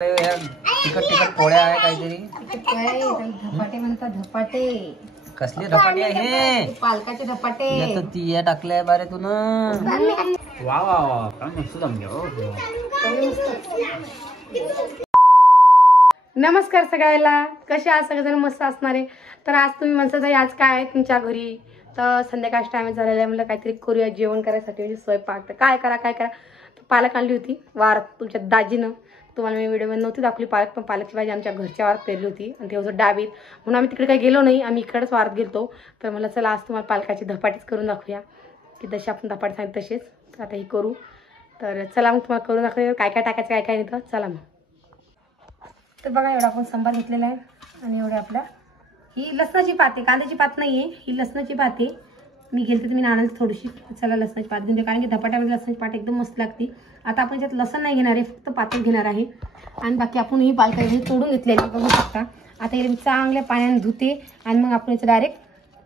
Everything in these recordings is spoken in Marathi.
तिखट तिखट पोळ्या आहे काहीतरी. धपाटे म्हणतात. धपाटे कसले धपाटे आहे? पालकाचे धपाटे. तिया टाकल्या बारे तू ना. वा वा वा काय मस्त जमलं. नमस्कार सगळ्याला. कसे आज सगळेजण मस्त असणारे. तर आज तुम्ही म्हणता आज काय आहे तुमच्या घरी. तर संध्याकाळचा टाइम झालेला आहे. म्हणलं काहीतरी करूया जेवण करायसाठी म्हणजे स्वयंपाक. तर काय करा तर पालक आणली होती वार तुमच्या दाजीनं. तुम्हाला मी व्हिडिओमध्ये नव्हती दाखवली पालक, पण पालकची भाजी आमच्या घरच्या वारात पेरली होती आणि ते होतं डाबीत. म्हणून आम्ही तिकडे काही गेलो नाही, आम्ही इकडेच वारात गेलो. तर मला चला आज तुम्हाला पालकाची धपाटीच करून दाखवूया की जशी आपण धपाटे सांगितले तसेच. तर आता ही करू. तर चला मग तुम्हाला करून दाखवूया काय काय टाकायचं काय काय नाही. तर चला मग. तर बघा एवढा आपण संभार घेतलेला आहे आणि एवढे आपल्या ही लसणाची पात आहे, कांद्याची पात नाही आहे, ही लसणाची पात आहे. मी घेतली तर मी नाणाला थोडीशी. चला लसणाची पात घेऊन, कारण की धपाट्यामध्ये लसणाची पात एकदम मस्त लागते. आता आपण याच्यात लसण नाही घेणार आहे, फक्त पातळ घेणार आहे. आणि बाकी आपण ही पालकाची तोडून घेतलेली बघू शकता. आता याला मी चांगल्या पाण्याने धुते आणि मग आपण याचं डायरेक्ट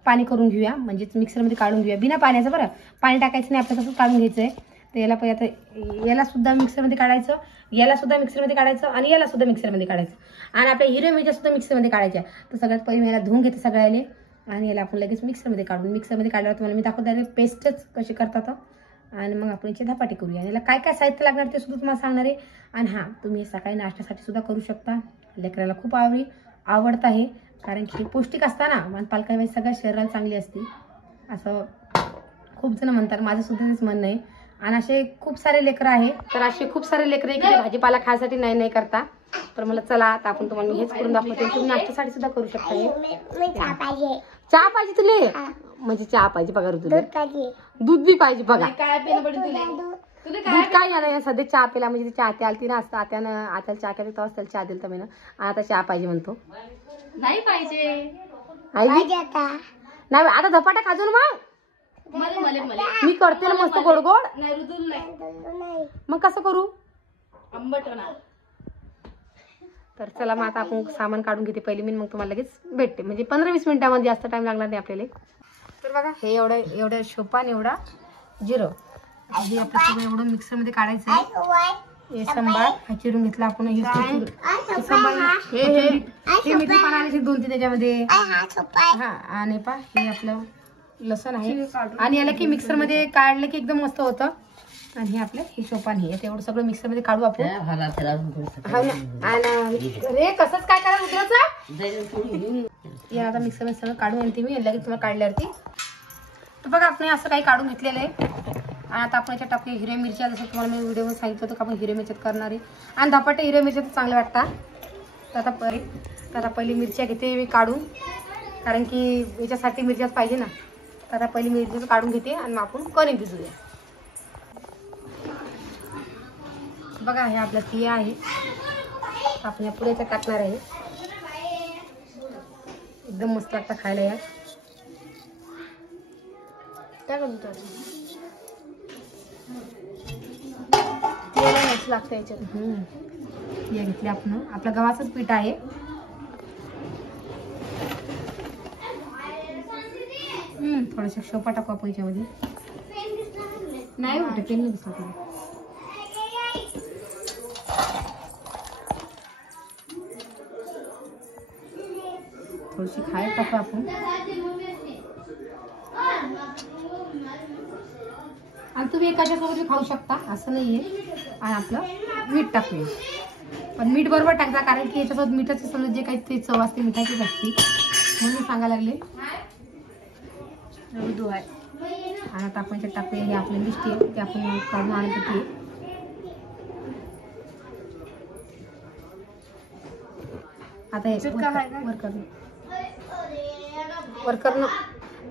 पाणी करून घेऊया, म्हणजे मिक्सरमध्ये काढून घेऊया बिना पाण्याचं. बरं पाणी टाकायचं नाही, आपल्याला तसंच काढून घ्यायचं आहे. तर याला पहिले आता याला सुद्धा मिक्सरमध्ये काढायचं, याला सुद्धा मिक्सरमध्ये काढायचं आणि याला सुद्धा मिक्सरमध्ये काढायचं. आणि आपल्या हिरव्या मिरच्या सुद्धा मिक्सरमध्ये काढायच्या. तर सगळ्यात पहिले याला धुवून घेते सगळ्याले आणि याला आपण लगेच मिक्सरमध्ये काढून मिक्सरमध्ये काढल्यावर तुम्हाला मी दाखवते पेस्टच कशी करतात. आणि मग आपण याची धपाटी करूया. आणि याला काय काय साहित्य लागणार ते सुद्धा तुम्हाला सांगणार आहे. आणि हां, तुम्ही सकाळी नाश्त्यासाठी सुद्धा करू शकता. लेकराला खूप आवडत आहे, कारण की पौष्टिक असताना आणि पालकाची सगळ्या शरीराला चांगली असते असं खूप जण म्हणतात. माझं सुद्धा तेच म्हणणं आहे. आणि असे खूप सारे लेकरं आहे. तर असे खूप सारे लेकरं इकडे भाजीपाला खायसाठी नाही करता. तर मला चला आता आपण तुम्हाला मी हेच करून दाखवते. तुम्ही नाश्त्यासाठी सुद्धा करू शकता. चहा पाहिजे तुला? म्हणजे चहा पाहिजे बघा, दूध बी पाहिजे बघा. दूध काय नाही सध्या चहा पिला, म्हणजे चहा आलती ना असतं आत्याला चहा केला तेव्हाच त्याला चहा दिला मी ना. आता चहा पाहिजे म्हणतो. नाही पाहिजे नाही आता धपाटा खाजून मग मी करते ना मस्त गोड गोड. मग कसं करू? आंबट होणार. तर चला मग आता आपण सामान काढून घेते पहिले मी, मग तुम्हाला लगेच भेटते. म्हणजे 15-20 मिनिटांमध्ये, जास्त टाइम लागणार नाही आपल्याला. तर बघा हे एवढं शोपान एवढा जिरं आधी आपलं सगळं एवढं मिक्सरमध्ये काढायचं आहे. हे संभार हा चिरून घेतला आपण. हे संभार हे मिठी पान आले 2-3 त्याच्यामध्ये. हा आणि पा हे आपलं लसण आहे. आणि याला की मिक्सरमध्ये काढलं की एकदम मस्त होतं. आणि हे आपलं हे शोपान हे एवढं सगळं मिक्सरमध्ये काढू आपण. रे कसंच काय करा उतरायचं या आता मिक्सरमध्ये सगळं काढून आणते मी लगेच तुम्हाला काढल्यावरती. तर बघा आपण असं काही काढून घेतलेलं आहे. आणि आता आपण याच्यात टाकले हिरव्या मिरच्या, जसं तुम्हाला मी व्हिडिओमध्ये सांगितलं होतं की आपण हिरव्या मिरच्यात करणार आहे. आणि धपाटे हिरव्या मिरच्या तर चांगले वाटतात. तर आता पहिली मिरच्या घेते मी काढून, कारण की याच्यासाठी मिरच्याच पाहिजे ना. तर आता पहिली मिरच्या काढून घेते आणि मग आपण कणिक भिजूया. बघा हे आपला तिया आहे, आपण या पुढे टाकणार आहे. एकदम मस्त लागतं खायला यार. काय म्हणतो लागतं याच्यात. या घेतली आपण. आपलं गव्हाचंच पीठ आहे. थोडंसं शोपा टाकू आपण याच्यामध्ये. नाही होतं पेन नाही दिसत. थोडीशी खायला टाकू आपण. आणि तुम्ही एकाच्या सोबत खाऊ शकता असं नाहीये. आणि आपलं मीठ टाकूया, पण मीठ बरोबर टाकता, कारण की याच्यासोबत मिठाची समज जे काही ते चव असते मिठाचीच असते म्हणून सांगायला लागले. आणि आता आपण याच्यात टाकूया हे आपली लिस्ट आहे ते आपण काढून आणत होती. आता वर करणं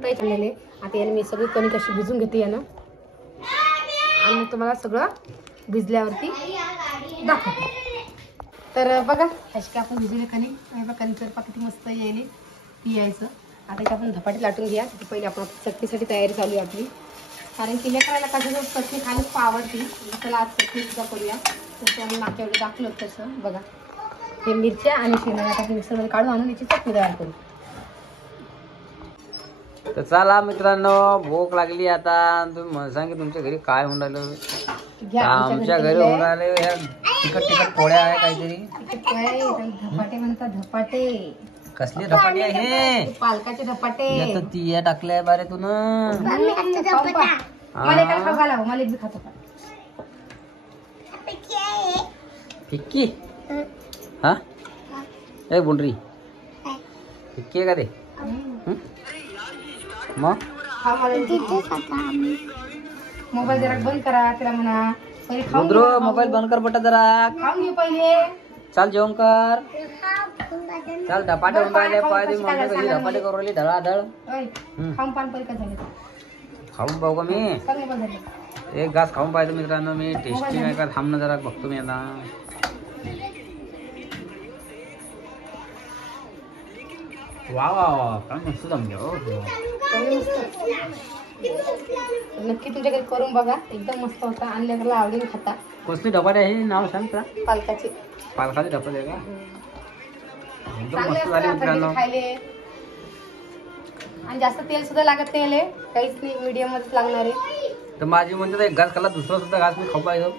काही चाललेले. आता याला मी सगळी कणिक अशी भिजून घेते यानं, आणि मग तुम्हाला सगळं भिजल्यावरती दाखवते. तर बघा अशी आपण भिजले कणिक. कणिक किती मस्त यायले ती यायचं. आता इथे आपण धपाटे लाटून घ्या. तिथे पहिले आपण चटणीसाठी तयारी चालू आहे आपली, कारण की लेकराला कशाचं चटणी खायला खूप आवडते. त्याला आज चटणी सुद्धा करूया. तसं आम्ही मागच्या वेळी दाखवलं तसं. बघा हे मिरच्या आणि शेंगदाणे आता मिक्सरमध्ये काढून आणून याची चटणी तयार करू. तर चला मित्रांनो, भूक लागली आता. तुम्ही मला सांगा तुमच्या घरी काय होऊन राहिलं. घ्या आमच्या घरी होऊन राहिले ह्या तिखट पोळ्या आहे काहीतरी. धपाटे म्हणतात, धपाटे. कसली धपाटी आहे हे? पालकाचे धपाटे. यात तिया टाकल्या बारे तू ना. मला काय खाऊ घाला, मला एक बी खातो का? फिक्की हा ए बोंडरी फिक्की आहे का ते? मग मोबाईल जरा बंद करा, तिला म्हणा पहिले खाऊन बोंद्रो घे, मोबाईल बंद कर बटा जरा. खाऊन घे पहिले. चाल जेवण कर. चाल धपाटे होऊन राहिले पाहिजे. मम्मी कशी धपाटे करू राहिली धडाधड. ओय, खाऊन पान पहिले काय झाले? खाऊन पाहू का मी? सगळे बंद झाले. एक घास खाऊन पाहिजे मित्रांनो मी. टेस्टी नाही का? थांब ना जरा बघतो मी आता. वा वा वा काय मस्त जमलं हो. नक्की तुमच्या घरी करून बघा, एकदम मस्त होता. आणल्याला आवडीने खाता. कसली धपाटे आहे नाव सांग का? पालकाचे पालकाचे धपाटे आहे का? एकदम चांगले मस्त झाले असतात मित्रांनो. खायले. आणि जास्त तेल सुद्धा लागत नाही याले, काहीच नाही, मीडियम मध्येच लागणार आहे. तर माझी म्हणजे एक घास खाल्ला, दुसरा सुद्धा घास मी खाऊ पाहिजे.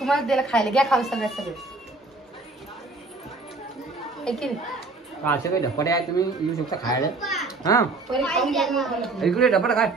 तुम्हाला दिला खायला, घ्या खाऊन सगळे सगळे. है की नाही? असे काही धपाटे आहे तुम्ही येऊ शकता खायला. हा पहिले खाऊन घ्या मग. इकडे धपाटे काय